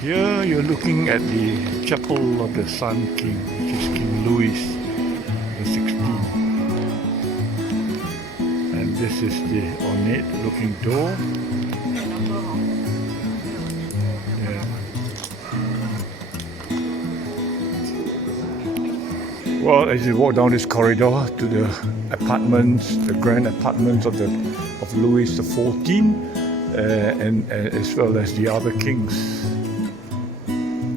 Here you're looking at the Chapel of the Sun King, which is King Louis the 16th. And this is the ornate looking door. Yeah. Well, as you walk down this corridor to the apartments, the grand apartments of Louis the 14th, and as well as the other kings.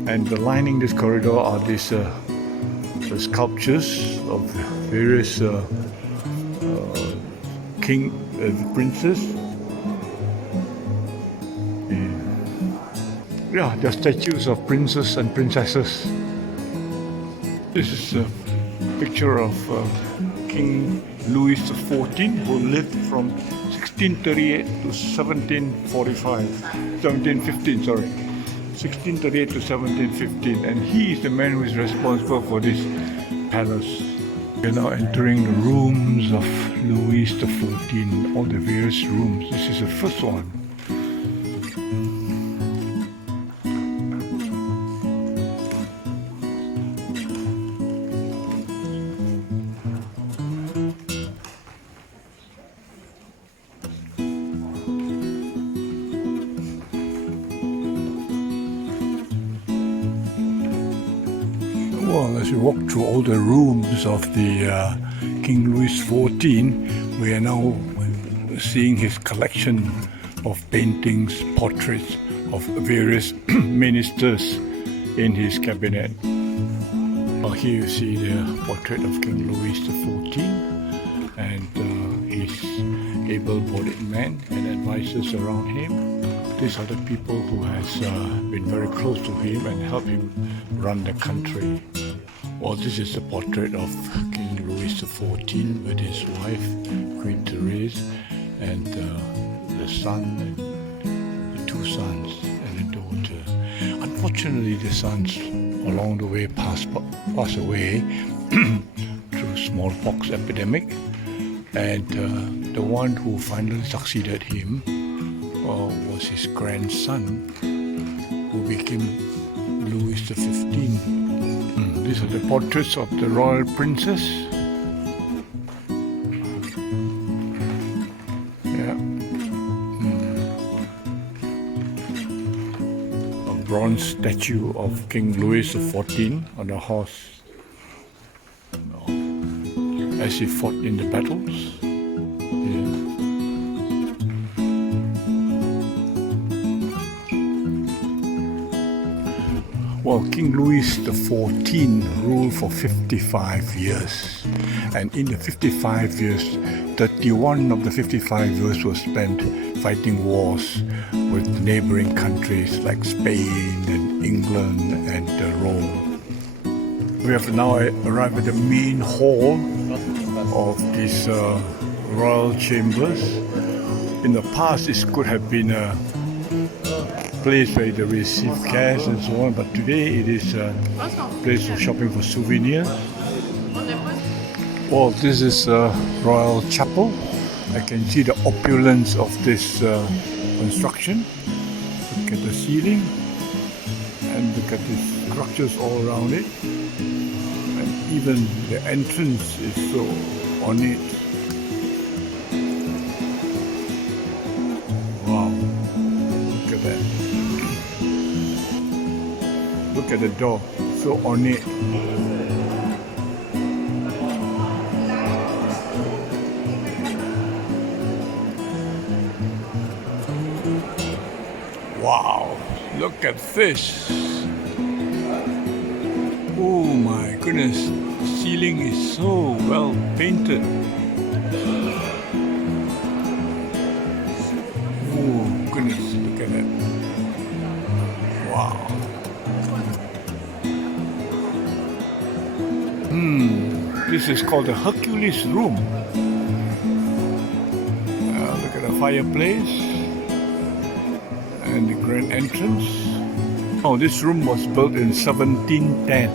And lining this corridor are these the sculptures of various princes. Yeah, they're statues of princes and princesses. This is a picture of King Louis XIV, who lived from 1638 to 1715, sorry. 1638 to 1715, and he is the man who is responsible for this palace. We are now entering the rooms of Louis XIV, all the various rooms. This is the first one. Well, as we walk through all the rooms of the King Louis XIV, we are now seeing his collection of paintings, portraits of various ministers in his cabinet. Well, here you see the portrait of King Louis XIV and his able-bodied men and advisors around him. These are the people who has been very close to him and helped him run the country. Well, this is the portrait of King Louis XIV with his wife, Queen Therese, and the son, and the two sons, and a daughter. Unfortunately, the sons along the way passed away through smallpox epidemic, and the one who finally succeeded him was his grandson, who became Louis XV. These are the portraits of the royal princess. Yeah. A bronze statue of King Louis XIV on a horse as he fought in the battles. Well, King Louis XIV ruled for 55 years, and in the 55 years, 31 of the 55 years were spent fighting wars with neighboring countries like Spain and England and Rome. We have now arrived at the main hall of these royal chambers. In the past, this could have been a place where they receive cash and so on, but today it is a place for shopping for souvenirs. Well, this is a royal chapel. I can see the opulence of this construction. Look at the ceiling and look at the structures all around it. And even the entrance is so ornate. Wow, look at that. Look at the door, so ornate. Wow, look at this. Oh my goodness, the ceiling is so well painted. Oh goodness, look at that. Wow. This is called the Hercules room. Look at the fireplace and the grand entrance. Oh, this room was built in 1710.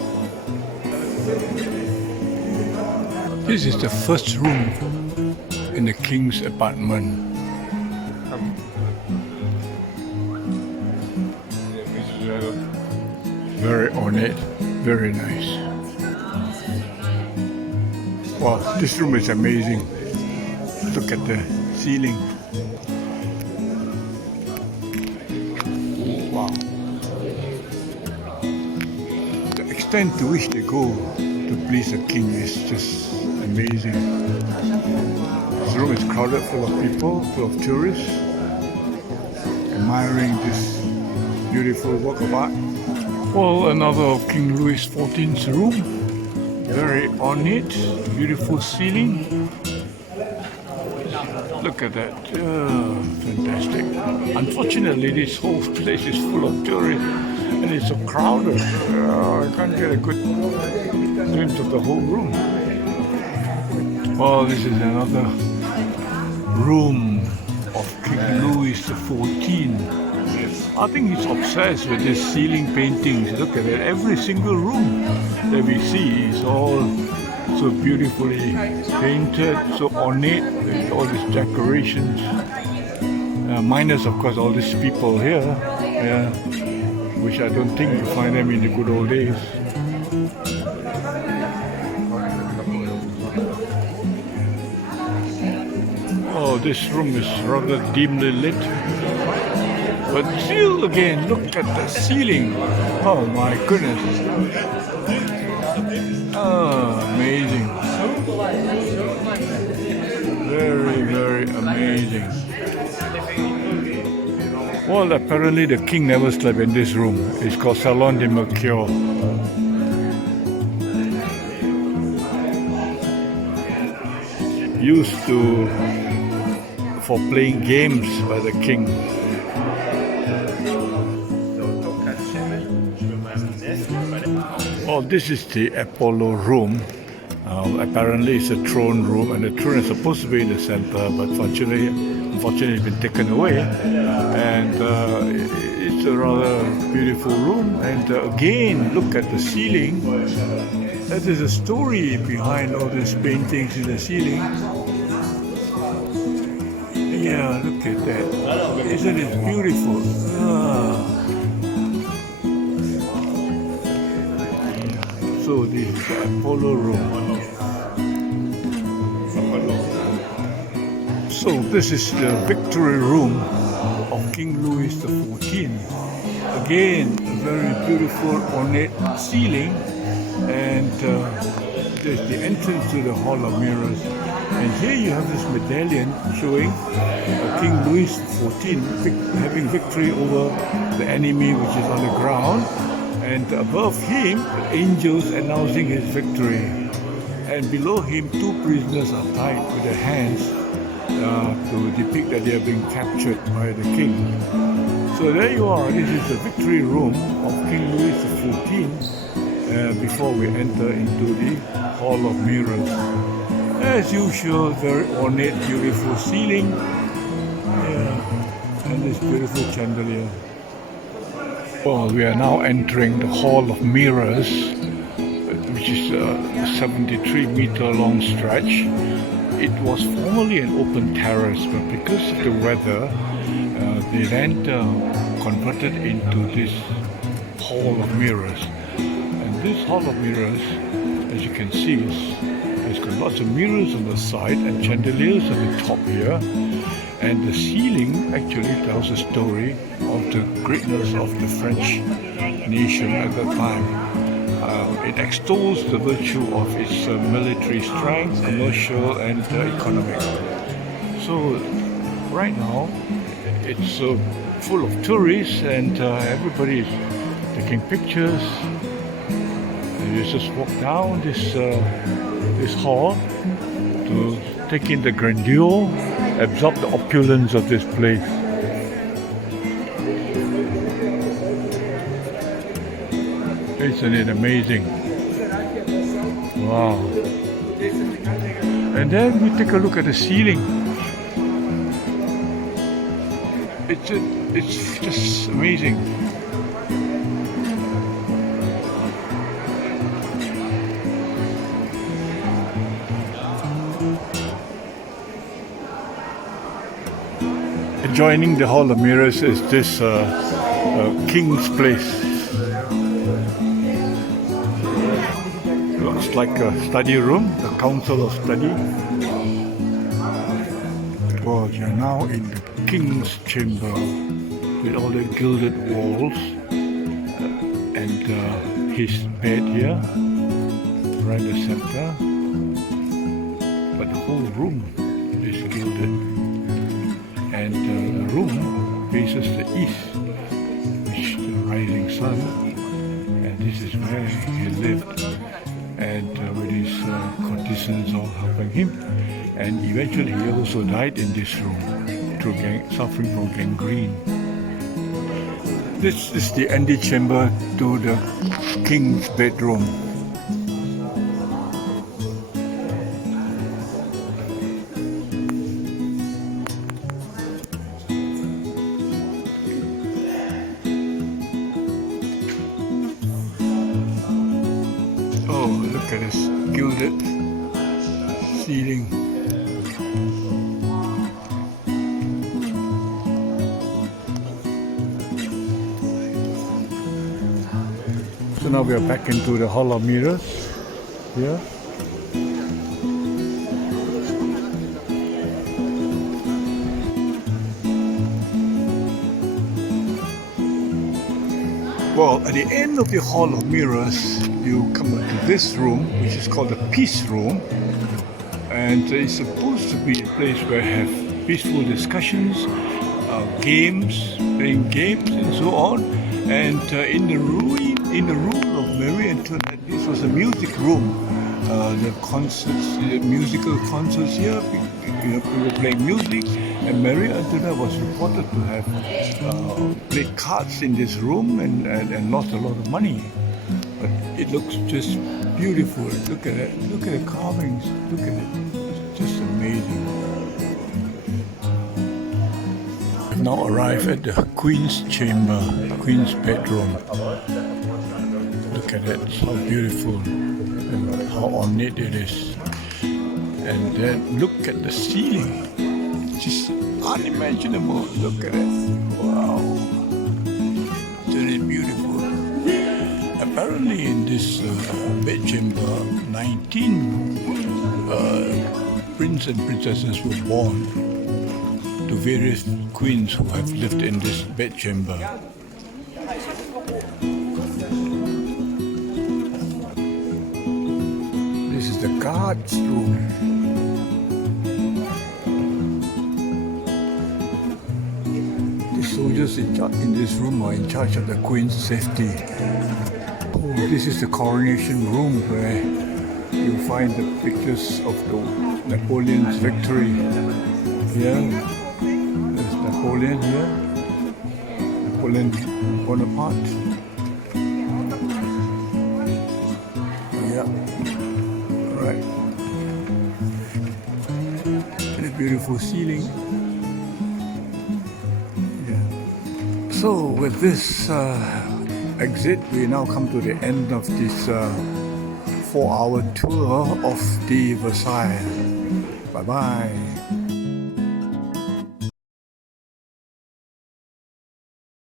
This is the first room in the king's apartment. Very ornate, very nice. Wow, this room is amazing. Look at the ceiling. Wow. The extent to which they go to please the king is just amazing. This room is crowded full of people, full of tourists, admiring this beautiful work of art. Well, another of King Louis XIV's room. Very ornate, beautiful ceiling. Look at that, fantastic. Unfortunately, this whole place is full of tourists and it's so crowded. I can't get a good glimpse of the whole room. Oh, this is another room of King Louis XIV. I think he's obsessed with these ceiling paintings. Look at it. Every single room that we see is all so beautifully painted, so ornate, with all these decorations. Minus, of course, all these people here, which I don't think you find them in the good old days. Oh, this room is rather dimly lit. But still, again, look at the ceiling. Oh my goodness. Oh, amazing. Very, very amazing. Well, apparently the king never slept in this room. It's called Salon de Mercure. Used for playing games by the king. Oh, this is the Apollo room. Apparently it's a throne room, and the throne is supposed to be in the center, but unfortunately it's been taken away. And it's a rather beautiful room. And again, look at the ceiling. That is a story behind all these paintings in the ceiling. Yeah, look at that. Isn't it beautiful? So this is the Apollo room. So this is the victory room of King Louis XIV. Again, a very beautiful ornate ceiling, and there's the entrance to the Hall of Mirrors. And here you have this medallion showing King Louis XIV having victory over the enemy, which is on the ground. And above him, angels announcing his victory. And below him, two prisoners are tied with their hands to depict that they are being captured by the king. So there you are. This is the victory room of King Louis XIV before we enter into the Hall of Mirrors. As usual, very ornate, beautiful ceiling. And this beautiful chandelier. Well, we are now entering the Hall of Mirrors, which is a 73-meter long stretch. It was formerly an open terrace, but because of the weather, the land converted into this Hall of Mirrors. And this Hall of Mirrors, as you can see, it's got lots of mirrors on the side and chandeliers on the top here. And the ceiling actually tells a story of the greatness of the French nation at that time. It extols the virtue of its military strength, commercial and economic. So right now it's full of tourists, and everybody is taking pictures. And you just walk down this hall to take in the grandeur, absorb the opulence of this place. Isn't it amazing? Wow. And then we take a look at the ceiling. It's just amazing. Adjoining the Hall of Mirrors is this king's place. Looks like a study room, the council of study. Well, you're now in the king's chamber with all the gilded walls and his bed here, right in the center. But the whole room is gilded, and the room faces the east, which the rising sun, and this is where he lived, and with his courtesans all helping him. And eventually he also died in this room through suffering from gangrene. This is the antechamber to the king's bedroom. Oh, look at this gilded ceiling. So now we are back into the Hall of Mirrors here. Well, at the end of the Hall of Mirrors, you come into this room, which is called the Peace Room. And it's supposed to be a place where you have peaceful discussions, games, playing games and so on. And in the rule of Marie Antoinette, this was a music room. The concerts, the musical concerts here, people were playing music, and Marie Antoinette was reported to have played cards in this room and lost a lot of money. But it looks just beautiful. Look at it. Look at the carvings. Look at it. It's just amazing. We've now arrived at the Queen's chamber, Queen's bedroom. Look at it. How beautiful and how ornate it is. And then look at the ceiling. Just unimaginable. Look at it. Wow. Isn't it beautiful? Apparently in this bedchamber, 19 princes and princesses were born to various queens who have lived in this bedchamber. This is the guards' room. The soldiers in this room are in charge of the queen's safety. Oh, this is the coronation room where you find the pictures of Napoleon's victory. Here, there's Napoleon here, Napoleon Bonaparte. Yeah, right. And a beautiful ceiling. Yeah. So with this exit, we now come to the end of this 4-hour tour of the Versailles. Bye-bye.